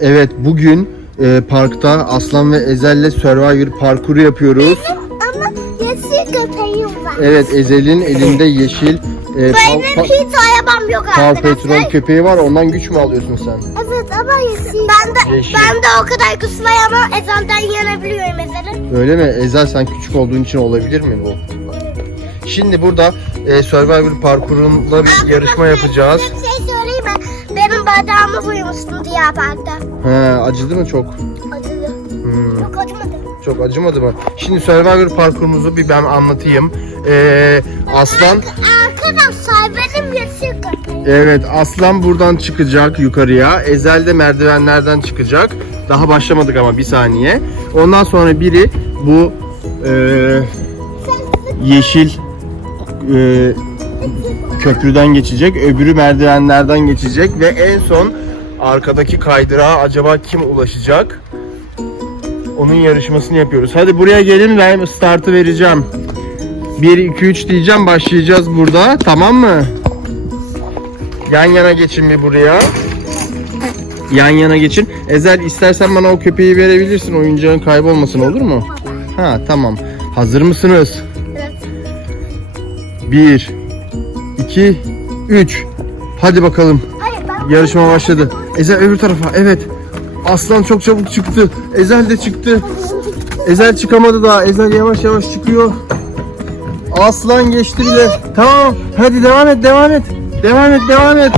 Evet bugün e, parkta Aslan ve Ezel'le Survivor parkuru yapıyoruz. Ama yeşil köpeğim var. Evet Ezel'in elinde yeşil e, Benim paw- hiç arabam yok paw arkadaşlar. petrol köpeği var ondan güç mü alıyorsun sen? Evet ama yeşil. Ben de, Yeşil. ben de o kadar ama ezandan yenebiliyorum ezanı. Öyle mi? Ezel sen küçük olduğun için olabilir mi bu? Şimdi burada e, Survivor parkurunda bir yarışma yapacağız. Bir şey? Bardağımı vurmuştum parkta. He, acıdı mı çok? Acıdı. Hmm. Çok acımadı. Çok acımadı mı? Şimdi Survivor parkurumuzu bir ben anlatayım. Ee, Aslan, Arkadaşlar benim yeşil köpeğim. evet Aslan buradan çıkacak yukarıya. Ezel de merdivenlerden çıkacak. Daha başlamadık ama bir saniye. Ondan sonra biri bu ee, yeşil ee, köprüden geçecek. Öbürü merdivenlerden geçecek ve en son arkadaki kaydırağa acaba kim ulaşacak? Onun yarışmasını yapıyoruz. Hadi buraya gelin ben startı vereceğim. 1 2 3 diyeceğim başlayacağız burada. Tamam mı? Yan yana geçin bir buraya. Yan yana geçin. Ezel istersen bana o köpeği verebilirsin. Oyuncağın kaybolmasın olur mu? Ha tamam. Hazır mısınız? Evet. 1 2 3 Hadi bakalım. Yarışma başladı. Ezel öbür tarafa. Evet. Aslan çok çabuk çıktı. Ezel de çıktı. Ezel çıkamadı daha. Ezel yavaş yavaş çıkıyor. Aslan geçti bile. Tamam. Hadi devam et, devam et. Devam et, devam et.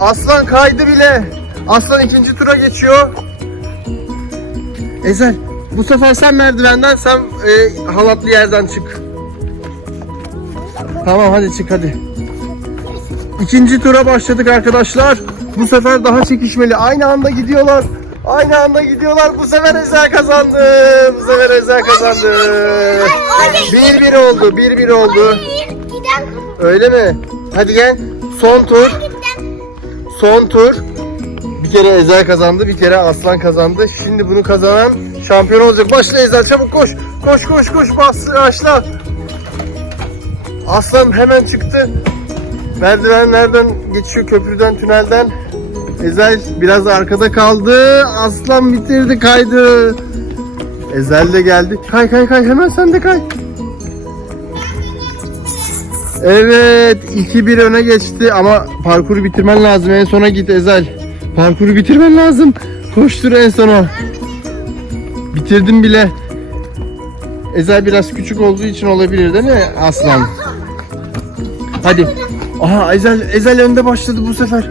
Aslan kaydı bile. Aslan ikinci tura geçiyor. Ezel, bu sefer sen merdivenden, sen e, halatlı yerden çık. Tamam hadi çık hadi. İkinci tura başladık arkadaşlar. Bu sefer daha çekişmeli. Aynı anda gidiyorlar. Aynı anda gidiyorlar. Bu sefer Ezel kazandı. Bu sefer Ezel kazandı. Bir bir oldu. Bir bir oldu. Hayır giden Öyle mi? Hadi gel. Son tur. Son tur. Bir kere Ezel kazandı. Bir kere Aslan kazandı. Şimdi bunu kazanan şampiyon olacak. Başla Ezel çabuk koş. Koş koş koş. Bas, başla. Aslan hemen çıktı. Merdivenlerden geçiyor köprüden tünelden. Ezel biraz arkada kaldı. Aslan bitirdi kaydı. Ezel de geldi. Kay kay kay hemen sen de kay. Evet 2-1 öne geçti ama parkuru bitirmen lazım. En sona git Ezel. Parkuru bitirmen lazım. Koştur en sona. Bitirdim bile. Ezel biraz küçük olduğu için olabilir değil mi Aslan? Hadi. Aha Ezel, Ezel önde başladı bu sefer.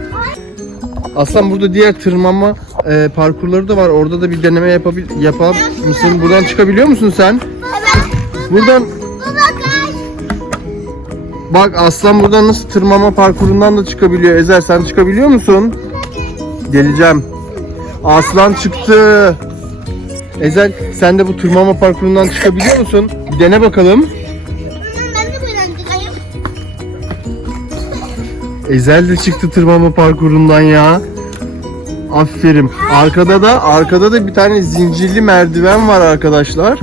Aslan burada diğer tırmanma e, parkurları da var. Orada da bir deneme yapabil yapar mısın? Buradan çıkabiliyor musun sen? Buradan bak Aslan buradan nasıl tırmanma parkurundan da çıkabiliyor. Ezel sen çıkabiliyor musun? Geleceğim. Aslan çıktı. Ezel sen de bu tırmanma parkurundan çıkabiliyor musun? Bir dene bakalım. Ezel de çıktı tırmanma parkurundan ya. Aferin. Arkada da arkada da bir tane zincirli merdiven var arkadaşlar.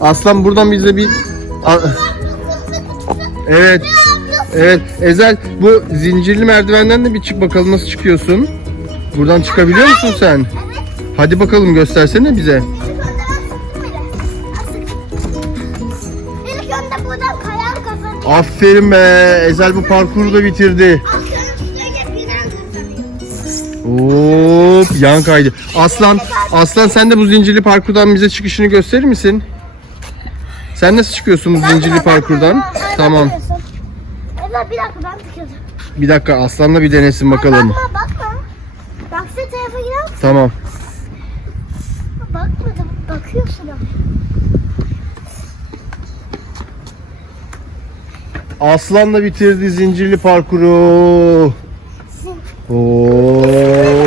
Aslan buradan bize bir Evet. Evet. Ezel bu zincirli merdivenden de bir çık bakalım nasıl çıkıyorsun? Buradan çıkabiliyor musun sen? Hadi bakalım göstersene bize. Aferin be. Ezel bu parkuru da bitirdi. Hop yan kaydı. Aslan, Aslan sen de bu zincirli parkurdan bize çıkışını gösterir misin? Sen nasıl çıkıyorsun bu zincirli parkurdan? Tamam. Evet bir dakika ben çıkıyorum. Bir dakika Aslan'la bir denesin bakalım. Bakma bakma. Baksana tarafa gider misin? Tamam. Bakmadım. Bakıyorsun ama. Aslan'la bitirdi zincirli parkuru. Hop.